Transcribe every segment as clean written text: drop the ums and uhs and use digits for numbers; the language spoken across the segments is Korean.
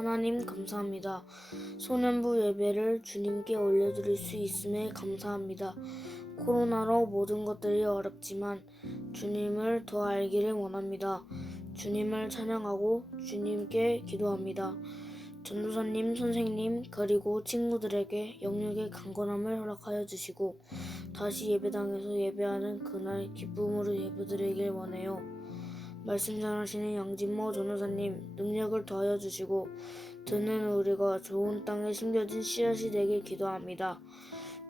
하나님 감사합니다. 소년부 예배를 주님께 올려드릴 수 있음에 감사합니다. 코로나로 모든 것들이 어렵지만 주님을 더 알기를 원합니다. 주님을 찬양하고 주님께 기도합니다. 전도사님, 선생님, 그리고 친구들에게 영육의 강건함을 허락하여 주시고 다시 예배당에서 예배하는 그날 기쁨으로 예배드리길 원해요. 말씀 잘하시는 양진모 전도사님, 능력을 더하여 주시고 듣는 우리가 좋은 땅에 심겨진 씨앗이 되길 기도합니다.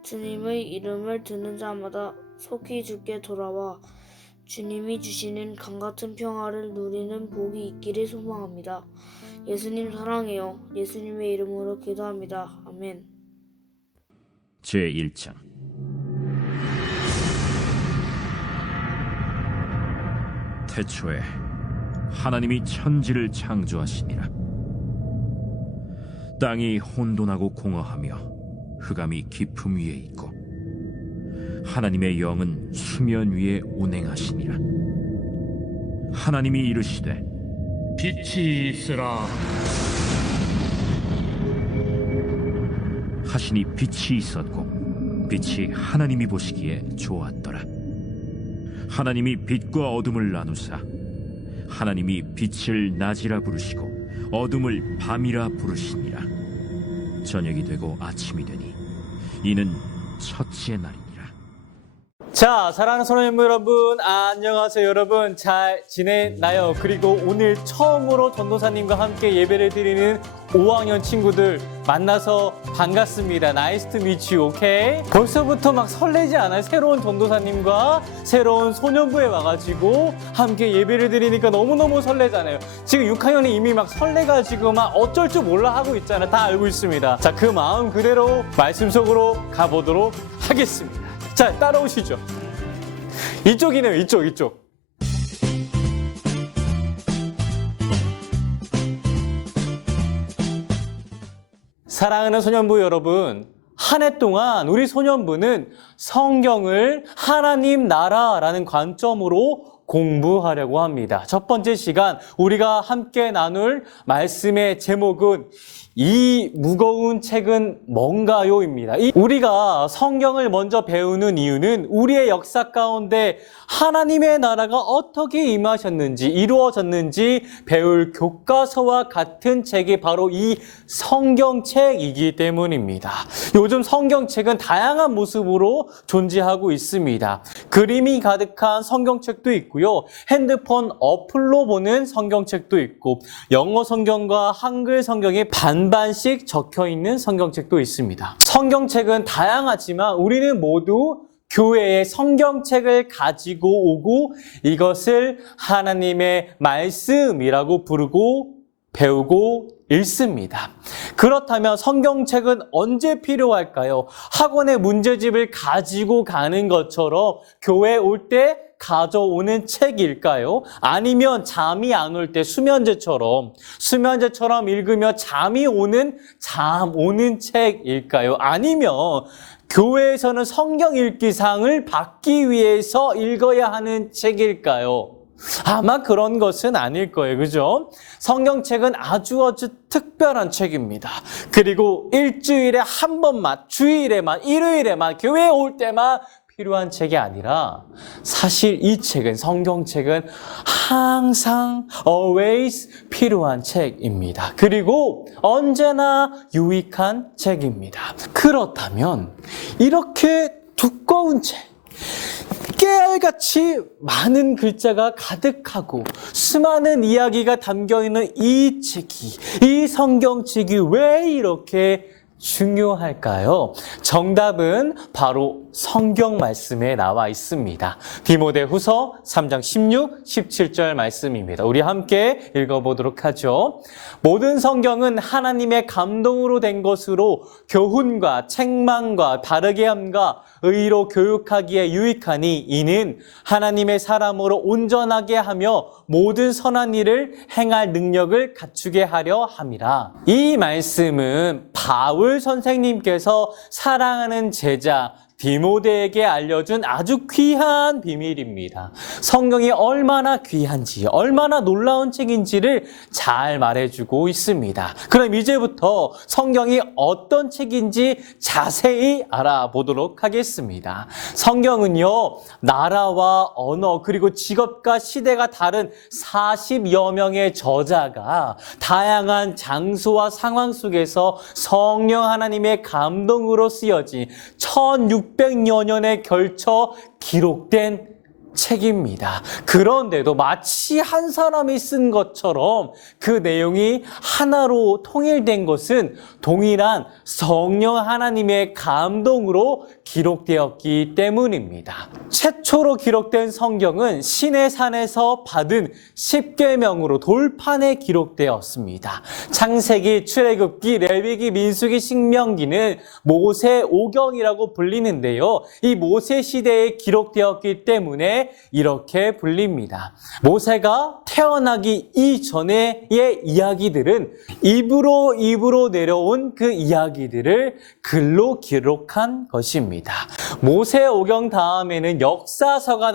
주님의 이름을 듣는 자마다 속히 주께 돌아와 주님이 주시는 강같은 평화를 누리는 복이 있기를 소망합니다. 예수님 사랑해요. 예수님의 이름으로 기도합니다. 아멘. 제1장 태초에 하나님이 천지를 창조하시니라. 땅이 혼돈하고 공허하며 흑암이 깊음 위에 있고 하나님의 영은 수면 위에 운행하시니라. 하나님이 이르시되 빛이 있으라. 하시니 빛이 있었고 빛이 하나님이 보시기에 좋았더라. 하나님이 빛과 어둠을 나누사 하나님이 빛을 낮이라 부르시고 어둠을 밤이라 부르시니라. 저녁이 되고 아침이 되니 이는 첫째 날이니라. 자, 사랑하는 소년부 여러분, 안녕하세요. 여러분 잘 지내나요? 그리고 오늘 처음으로 전도사님과 함께 예배를 드리는 5학년 친구들 만나서 반갑습니다. Nice to meet you, 오케이? 벌써부터 막 설레지 않아요? 새로운 전도사님과 새로운 소년부에 와가지고 함께 예배를 드리니까 너무너무 설레잖아요. 지금 6학년이 이미 막 설레가지고 막 어쩔 줄 몰라 하고 있잖아요. 다 알고 있습니다. 자, 그 마음 그대로 말씀 속으로 가보도록 하겠습니다. 자, 따라오시죠. 이쪽이네요, 이쪽. 사랑하는 소년부 여러분, 한 해 동안 우리 소년부는 성경을 하나님 나라라는 관점으로 공부하려고 합니다. 첫 번째 시간 우리가 함께 나눌 말씀의 제목은 이 무거운 책은 뭔가요?입니다. 우리가 성경을 먼저 배우는 이유는 우리의 역사 가운데 하나님의 나라가 어떻게 임하셨는지 이루어졌는지 배울 교과서와 같은 책이 바로 이 성경책이기 때문입니다. 요즘 성경책은 다양한 모습으로 존재하고 있습니다. 그림이 가득한 성경책도 있고요. 핸드폰 어플로 보는 성경책도 있고 영어 성경과 한글 성경이 반반씩 적혀있는 성경책도 있습니다. 성경책은 다양하지만 우리는 모두 교회에 성경책을 가지고 오고 이것을 하나님의 말씀이라고 부르고 배우고 읽습니다. 그렇다면 성경책은 언제 필요할까요? 학원에 문제집을 가지고 가는 것처럼 교회에 올 때 가져오는 책일까요? 아니면 잠이 안 올 때 수면제처럼 읽으며 잠이 오는 책일까요? 아니면 교회에서는 성경 읽기상을 받기 위해서 읽어야 하는 책일까요? 아마 그런 것은 아닐 거예요. 그죠? 성경책은 아주 특별한 책입니다. 그리고 일주일에 한 번만, 주일에만, 일요일에만, 교회에 올 때만 필요한 책이 아니라 사실 이 책은, 성경책은 항상 always 필요한 책입니다. 그리고 언제나 유익한 책입니다. 그렇다면 이렇게 두꺼운 책, 깨알같이 많은 글자가 가득하고 수많은 이야기가 담겨있는 이 책이, 이 성경책이 왜 이렇게 중요할까요? 정답은 바로 성경 말씀에 나와 있습니다. 디모데후서 3장 16, 17절 말씀입니다. 우리 함께 읽어보도록 하죠. 모든 성경은 하나님의 감동으로 된 것으로 교훈과 책망과 바르게 함과 의로 교육하기에 유익하니 이는 하나님의 사람으로 온전하게 하며 모든 선한 일을 행할 능력을 갖추게 하려 함이라. 이 말씀은 바울 선생님께서 사랑하는 제자 디모데에게 알려준 아주 귀한 비밀입니다. 성경이 얼마나 귀한지, 얼마나 놀라운 책인지를 잘 말해주고 있습니다. 그럼 이제부터 성경이 어떤 책인지 자세히 알아보도록 하겠습니다. 성경은요, 나라와 언어 그리고 직업과 시대가 다른 40여 명의 저자가 다양한 장소와 상황 속에서 성령 하나님의 감동으로 쓰여진 1600여 년에 걸쳐 기록된 책입니다. 그런데도 마치 한 사람이 쓴 것처럼 그 내용이 하나로 통일된 것은 동일한 성령 하나님의 감동으로 기록되었기 때문입니다. 최초로 기록된 성경은 시내산에서 받은 10계명으로 돌판에 기록되었습니다. 창세기, 출애굽기, 레위기, 민수기, 신명기는 모세오경이라고 불리는데요. 이 모세 시대에 기록되었기 때문에 이렇게 불립니다. 모세가 태어나기 이전의 이야기들은 입으로 내려온 그 이야기들을 글로 기록한 것입니다. 모세오경 다음에는 역사서가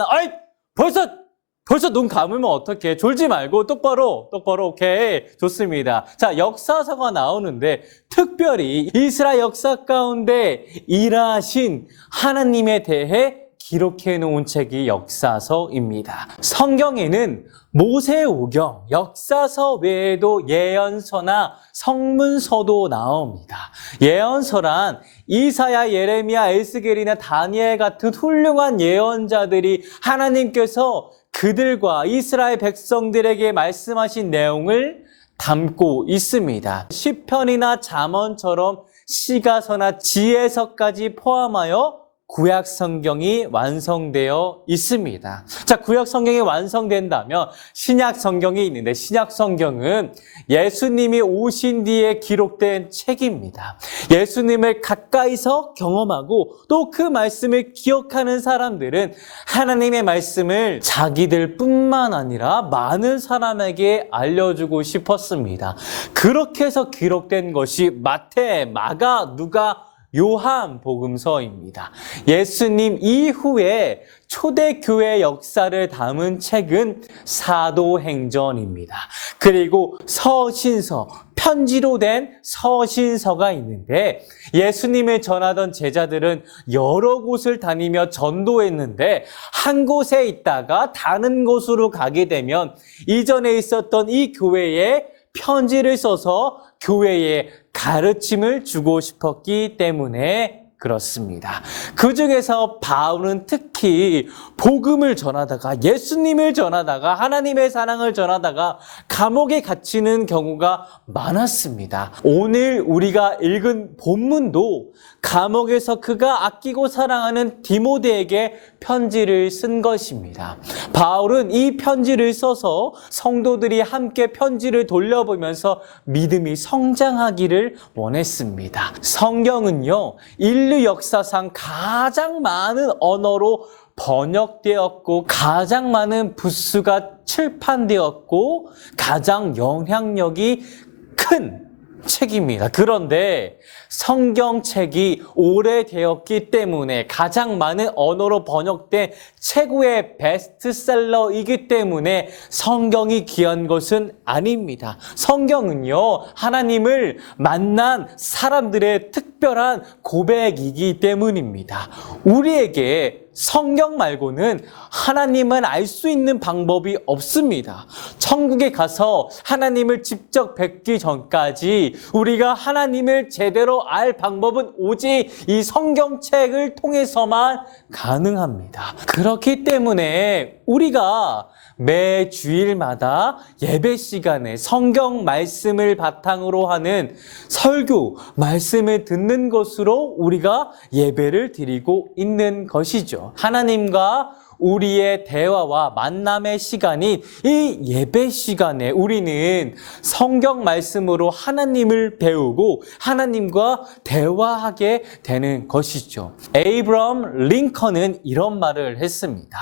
벌써 눈 감으면 어떡해? 졸지 말고 똑바로 오케이. 좋습니다. 자, 역사서가 나오는데 특별히 이스라엘 역사 가운데 일하신 하나님에 대해 기록해 놓은 책이 역사서입니다. 성경에는 모세오경, 역사서 외에도 예언서나 성문서도 나옵니다. 예언서란 이사야, 예레미야, 에스겔이나 다니엘 같은 훌륭한 예언자들이 하나님께서 그들과 이스라엘 백성들에게 말씀하신 내용을 담고 있습니다. 시편이나 잠언처럼 시가서나 지혜서까지 포함하여 구약 성경이 완성되어 있습니다. 자, 구약 성경이 완성된다면 신약 성경이 있는데 신약 성경은 예수님이 오신 뒤에 기록된 책입니다. 예수님을 가까이서 경험하고 또 그 말씀을 기억하는 사람들은 하나님의 말씀을 자기들뿐만 아니라 많은 사람에게 알려주고 싶었습니다. 그렇게 해서 기록된 것이 마태, 마가, 누가, 요한 복음서입니다. 예수님 이후에 초대교회 역사를 담은 책은 사도행전입니다. 그리고 서신서, 편지로 된 서신서가 있는데 예수님을 전하던 제자들은 여러 곳을 다니며 전도했는데 한 곳에 있다가 다른 곳으로 가게 되면 이전에 있었던 이 교회에 편지를 써서 교회에 가르침을 주고 싶었기 때문에 그렇습니다. 그 중에서 바울은 특히 복음을 전하다가 예수님을 전하다가 하나님의 사랑을 전하다가 감옥에 갇히는 경우가 많았습니다. 오늘 우리가 읽은 본문도 감옥에서 그가 아끼고 사랑하는 디모데에게 편지를 쓴 것입니다. 바울은 이 편지를 써서 성도들이 함께 편지를 돌려보면서 믿음이 성장하기를 원했습니다. 성경은요, 인류 역사상 가장 많은 언어로 번역되었고 가장 많은 부수가 출판되었고 가장 영향력이 큰 책입니다. 그런데 성경책이 오래되었기 때문에 가장 많은 언어로 번역된 최고의 베스트셀러이기 때문에 성경이 귀한 것은 아닙니다. 성경은요, 하나님을 만난 사람들의 특별한 고백이기 때문입니다. 우리에게 성경 말고는 하나님을 알 수 있는 방법이 없습니다. 천국에 가서 하나님을 직접 뵙기 전까지 우리가 하나님을 제대로 알 방법은 오직 이 성경책을 통해서만 가능합니다. 그렇기 때문에 우리가 매 주일마다 예배 시간에 성경 말씀을 바탕으로 하는 설교, 말씀을 듣는 것으로 우리가 예배를 드리고 있는 것이죠. 하나님과 우리의 대화와 만남의 시간인 이 예배 시간에 우리는 성경 말씀으로 하나님을 배우고 하나님과 대화하게 되는 것이죠. 에이브러함 링컨은 이런 말을 했습니다.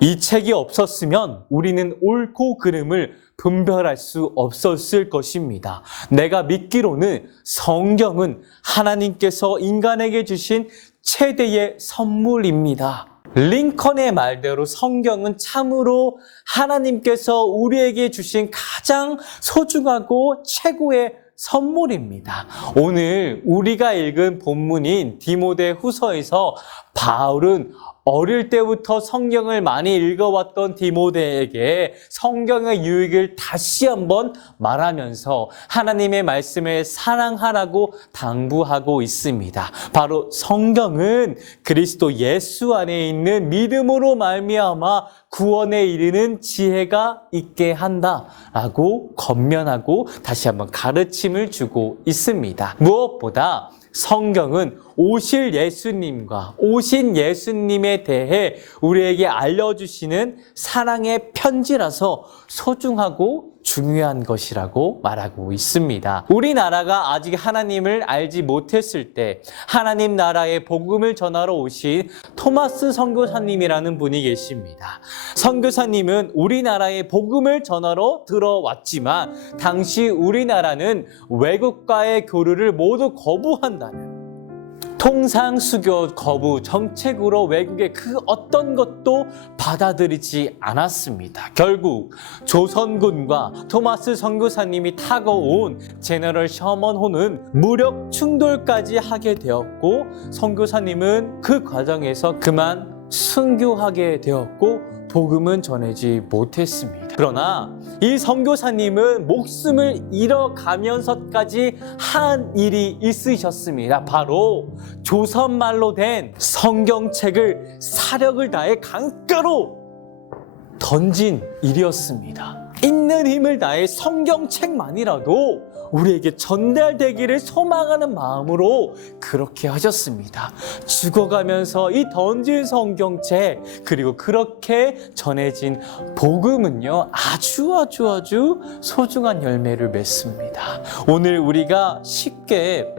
이 책이 없었으면 우리는 옳고 그름을 분별할 수 없었을 것입니다. 내가 믿기로는 성경은 하나님께서 인간에게 주신 최대의 선물입니다. 링컨의 말대로 성경은 참으로 하나님께서 우리에게 주신 가장 소중하고 최고의 선물입니다. 오늘 우리가 읽은 본문인 디모데후서에서 바울은 어릴 때부터 성경을 많이 읽어왔던 디모데에게 성경의 유익을 다시 한번 말하면서 하나님의 말씀을 사랑하라고 당부하고 있습니다. 바로 성경은 그리스도 예수 안에 있는 믿음으로 말미암아 구원에 이르는 지혜가 있게 한다라고 권면하고 다시 한번 가르침을 주고 있습니다. 무엇보다 성경은 오실 예수님과 오신 예수님에 대해 우리에게 알려주시는 사랑의 편지라서 소중하고 중요한 것이라고 말하고 있습니다. 우리나라가 아직 하나님을 알지 못했을 때 하나님 나라의 복음을 전하러 오신 토마스 선교사님이라는 분이 계십니다. 선교사님은 우리나라의 복음을 전하러 들어왔지만 당시 우리나라는 외국과의 교류를 모두 거부한다는 통상수교 거부 정책으로 외국의 그 어떤 것도 받아들이지 않았습니다. 결국 조선군과 토마스 선교사님이 타고 온 제너럴 셔먼호는 무력 충돌까지 하게 되었고 선교사님은 그 과정에서 그만 순교하게 되었고 복음은 전하지 못했습니다. 그러나 이 선교사님은 목숨을 잃어가면서까지 한 일이 있으셨습니다. 바로 조선말로 된 성경책을 사력을 다해 강가로 던진 일이었습니다. 있는 힘을 다해 성경책만이라도 우리에게 전달되기를 소망하는 마음으로 그렇게 하셨습니다. 죽어가면서 이 던진 성경책 그리고 그렇게 전해진 복음은요 아주 소중한 열매를 맺습니다. 오늘 우리가 쉽게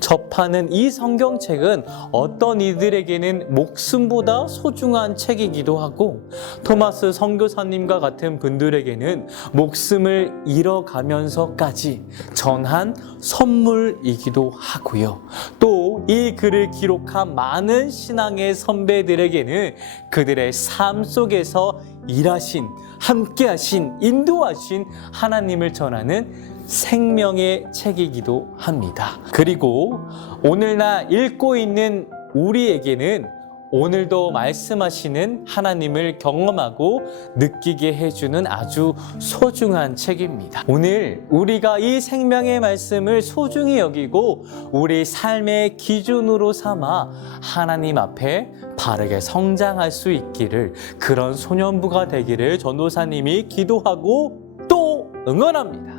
접하는 이 성경책은 어떤 이들에게는 목숨보다 소중한 책이기도 하고 토마스 선교사님과 같은 분들에게는 목숨을 잃어가면서까지 전한 선물이기도 하고요. 또 이 글을 기록한 많은 신앙의 선배들에게는 그들의 삶 속에서 일하신, 함께하신, 인도하신 하나님을 전하는 생명의 책이기도 합니다. 그리고 오늘날 읽고 있는 우리에게는 오늘도 말씀하시는 하나님을 경험하고 느끼게 해주는 아주 소중한 책입니다. 오늘 우리가 이 생명의 말씀을 소중히 여기고 우리 삶의 기준으로 삼아 하나님 앞에 바르게 성장할 수 있기를 그런 소년부가 되기를 전도사님이 기도하고 또 응원합니다.